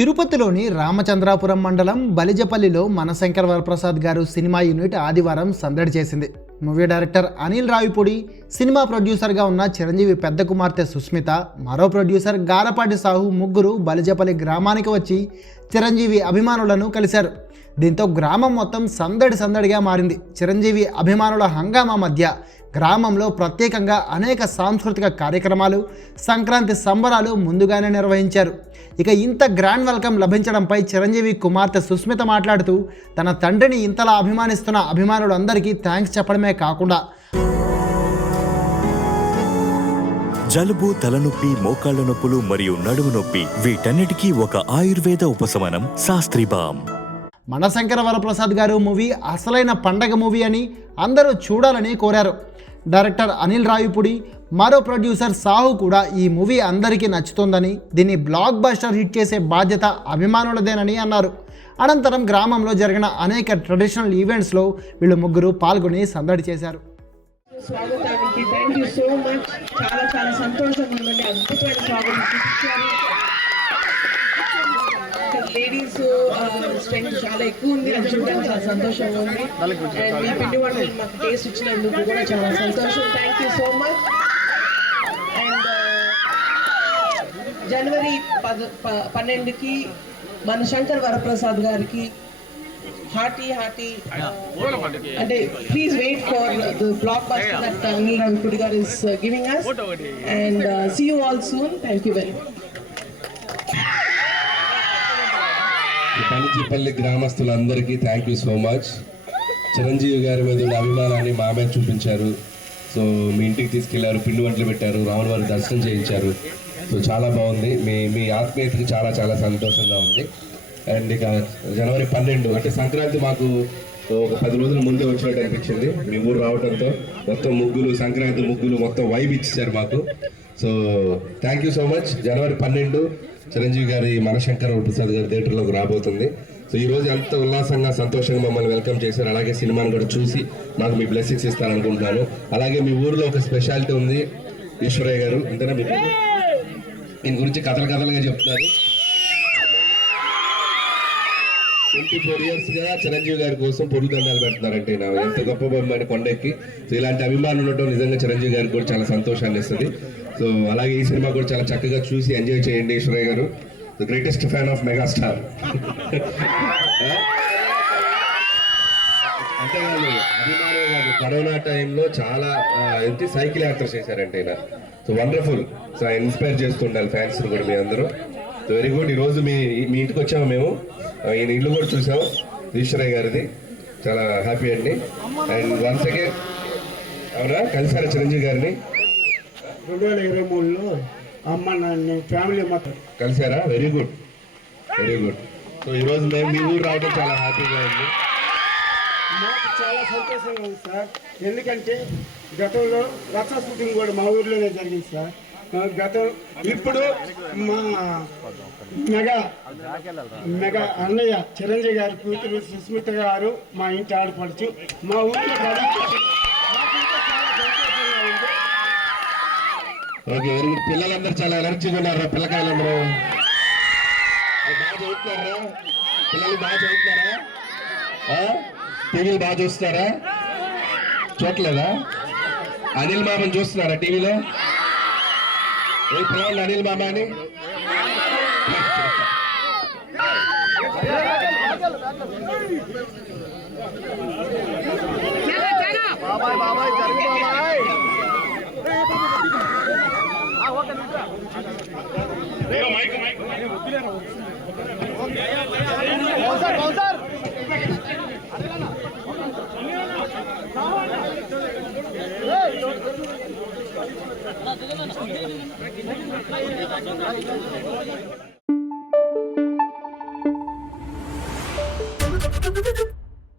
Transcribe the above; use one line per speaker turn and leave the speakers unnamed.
తిరుపతిలోని రామచంద్రాపురం మండలం బలిజపల్లిలో మనశంకర్ వరప్రసాద్ గారు సినిమా యూనిట్ ఆదివారం సందడి చేసింది. మూవీ డైరెక్టర్ అనిల్ రావిపూడి సినిమా ప్రొడ్యూసర్గా ఉన్న చిరంజీవి పెద్ద కుమార్తె సుస్మిత మరో ప్రొడ్యూసర్ గారపాటి సాహు ముగ్గురు బలిజపల్లి గ్రామానికి వచ్చి చిరంజీవి అభిమానులను కలిశారు. దీంతో గ్రామం మొత్తం సందడి సందడిగా మారింది. చిరంజీవి అభిమానుల హంగామా మధ్య గ్రామంలో ప్రత్యేకంగా అనేక సాంస్కృతిక కార్యక్రమాలు సంక్రాంతి సంబరాలు ముందుగానే నిర్వహించారు. ఇక ఇంత గ్రాండ్ వెల్కమ్ లభించడంపై చిరంజీవి కుమార్తె సుస్మిత మాట్లాడుతూ తన తండ్రిని ఇంతలా అభిమానిస్తున్న అభిమానులందరికీ థ్యాంక్స్ చెప్పడమే కాకుండా.
జలుబు తలనొప్పి మోకాళ్ళ నొప్పులు మరియు నడుము నొప్పి వీటన్నిటికీ ఒక ఆయుర్వేద ఉపశమనం శాస్త్రీబామ్
మనశంకర వరప్రసాద్ గారు మూవీ అసలైన పండగ మూవీ అని అందరూ చూడాలని కోరారు. డైరెక్టర్ అనిల్ రావిపూడి మరో ప్రొడ్యూసర్ సాహు కూడా ఈ మూవీ అందరికీ నచ్చుతోందని దీన్ని బ్లాక్ బస్టర్ హిట్ చేసే బాధ్యత అభిమానులదేనని అన్నారు. అనంతరం గ్రామంలో జరిగిన అనేక ట్రెడిషనల్ ఈవెంట్స్లో వీళ్ళు ముగ్గురు పాల్గొని సందడి చేశారు.
స్వాగతానికి థ్యాంక్ యూ సో మచ్ చాలా చాలా సంతోషం అద్భుతమైన స్వాగతం. లేడీస్ స్ట్రెంగ్త్ చాలా ఎక్కువ ఉంది. అది చూడడానికి చాలా సంతోషంగా ఉంది. అండ్ మీ పిండి వంటలు మాకు టేస్ట్ ఇచ్చినందుకు కూడా చాలా సంతోషం. Thank you so much and జనవరి పద పన్నెండుకి మన శంకర్ వరప్రసాద్ గారికి హార్టీ హార్టీ అంటే please wait for the blockbuster that Anil Ravipudi garu is giving us and see you all soon thank you very much
Panichipalli గ్రామస్తులందరికీ thank you so much Chiranjeevi గారి మీద ఉన్న అభిమానాన్ని మా మీద చూపించారు. సో మీ ఇంటికి తీసుకెళ్ళారు పిండి వంటలు పెట్టారు రాముల వారి దర్శనం చేయించారు. సో చాలా బాగుంది. మీ మీ ఆత్మీయతకి చాలా చాలా సంతోషంగా ఉంది. అండ్ ఇక జనవరి పన్నెండు అంటే సంక్రాంతి మాకు ఒక పది రోజుల ముందే వచ్చినట్టు అనిపించింది. మీ ఊరు రావడంతో మొత్తం ముగ్గులు సంక్రాంతి ముగ్గులు మొత్తం వైబ్ ఇచ్చారు మాకు. So thank you so much జనవరి పన్నెండు చిరంజీవి గారి మనశంకర ప్రసాద్ గారి థియేటర్లోకి రాబోతుంది. సో ఈ రోజు ఎంత ఉల్లాసంగా సంతోషంగా మమ్మల్ని వెల్కమ్ చేశారు. అలాగే సినిమాని కూడా చూసి మాకు మీ బ్లెస్సింగ్స్ ఇస్తారనుకుంటున్నాను. అలాగే మీ ఊర్లో ఒక స్పెషాలిటీ ఉంది ఈశ్వరయ్య గారు. అంతేనా మీకు దీని గురించి కథలు కథలుగా చెప్తున్నారు. ట్వంటీ ఫోర్ ఇయర్స్గా చిరంజీవి గారి కోసం పొరుగు దండాలు పెడుతున్నారంటే నా ఎంత గొప్ప బొమ్మని కొండెక్కి. సో ఇలాంటి అభిమానులు ఉండటం నిజంగా చిరంజీవి గారికి కూడా చాలా సంతోషాన్ని ఇస్తుంది. సో అలాగే ఈ సినిమా కూడా చాలా చక్కగా చూసి ఎంజాయ్ చేయండి Eswaraiah garu. The greatest fan of megastar. అంతేకాదు అభిమానులు కరోనా టైంలో చాలా ఏంటి సైకిల్ యాత్ర చేశారంటే సో వండర్ఫుల్. సో ఇన్స్పైర్ చేస్తుండాలి ఫ్యాన్స్ కూడా మీ అందరూ. వెరీ గుడ్ ఈ రోజు మీ మీ ఇంటికి వచ్చాము మేము. ఈయన ఇల్లు కూడా చూసాం ఈశ్వరయ్య గారిది. చాలా హ్యాపీ అండి. అండ్ వన్స్ అగైన్ అవునా? కలిసారా చిరంజీవి గారిని?
రెండు వేల ఇరవై మూడులో అమ్మ నన్ను ఫ్యామిలీ మొత్తం.
కలిసారా very good very good so ఈ రోజు మేము మీ ఊరు రావడం చాలా హ్యాపీగా ఉంది.
మాకు చాలా సంతోషంగా ఉంది సార్. ఎందుకంటే గతంలో రచ్చ షూటింగ్ కూడా మా ఊర్లోనే జరిగింది సార్. గతం ఇప్పుడు మా మెగా మెగా అన్నయ్య చిరంజీవి గారి కూతురు సుస్మిత గారు మా ఇంటి ఆడపడుచు. మా ఊర్లో
ఓకే పిల్లలందరూ చాలా ఎనర్జీగా ఉన్నారు పిల్లకాయలందరూ. బాగా చదువుతున్నారా? పిల్లలు బాగా చదువుతున్నారా? టీవీలు బాగా చూస్తున్నారా? చూడలేదా అనిల్ మామని చూస్తున్నారా టీవీలో? మీ పిల్లలు అనిల్ బాబా అని బాబాయ్ బాబాయ్ 何を言うか、何を言うか。